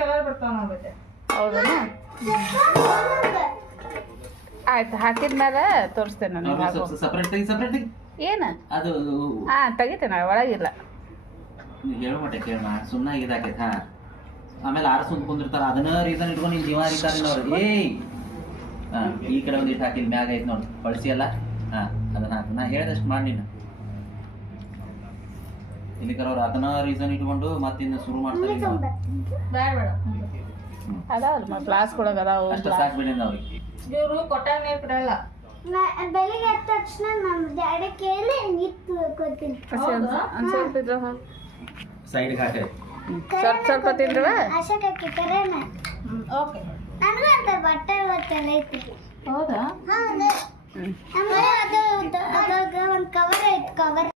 Colour ಬರ್ತಾವ ನೋಡ್ಬೇಕು. ಹೌದಾ? ಆಯ್ತು, ಹಾಕಿದ್ಮೇಲೆ ತೋರಿಸ್ತೇನೆ ನಾನು. ಏನು ತೆಗಿತೇನೆ, ಒಳಗಿಲ್ಲ. ಹೇಳು ಮಟ್ಟ ಕೇಳೋಣ ಸುಮ್ಮನೆ ಇದಾಕೈತೆ. ಹಾ ಆಮೇಲೆ ಆರಿಸ್ಕೊಂಡ್ ಕುಂದಿರ್ತಾರ, ಅದನ್ನ ರೀಸನ್ ಇಟ್ಕೊಂಡು ನಿನ್ ಜೀವ ಹರಿತಾರೆ ಅವ್ರು. ಈ ಕಡೆ ಒಂದಿಟ್ಟು ಹಾಕಿದ್ ಮ್ಯಾಗ ಐತೆ ನೋಡಿ ಪಳಸಿ ಎಲ್ಲ. ಹಾ ಅದನ್ನ ಹಾಕಿ ನಾ ಹೇಳ್ದಷ್ಟು ಮಾಡಿ ನೀನು ಇಲ್ಲಿಕರ ಅವ್ರು ಅದನ್ನ ರೀಸನ್ ಇಟ್ಕೊಂಡು ಮತ್ತಿನ್ನು ಶುರು ಮಾಡ್ತಾರೆ. ಅದಾವಲ್ಲ ಕ್ಲಾಸ್ಗಳಾಗ ಅದಾವ. ಅಷ್ಟು ಸಾಕು ಬಿಡಿ ಅವ್ರಿಗೆ. ಇವರು ಕೊಟ್ಟಾಗ ನೀರು ಬಿಡಲ್ಲ. ಬೆಳಿಗ್ಗೆ ಎದ್ದ ತಕ್ಷಣ ನಮ್ಮ ಡ್ಯಾಡಿ ಕೇಳಿ ನೀರು ಕೊಡ್ತೀನಿ. ಸ್ವಲ್ಪ ಇದ್ರ ಸೈಡ್ಗೆ ಹಾಕಿ ಸ್ವಲ್ಪ ತಿಂದ್ರವ ಆಶಾಕಕ್ಕೆ ಕರೆನ. ಓಕೆ, ನನಗೂ ಅಂತ ಬಟ್ಟೆ ಬಟ್ಟೆಲ್ಲ ಐತಿ. ಹೌದಾ? ಹೌದು, ನಮ್ಗೆ ಅದು ಅದಾಗ ಒಂದು ಕವರ್ ಐತಿ. ಕವರ್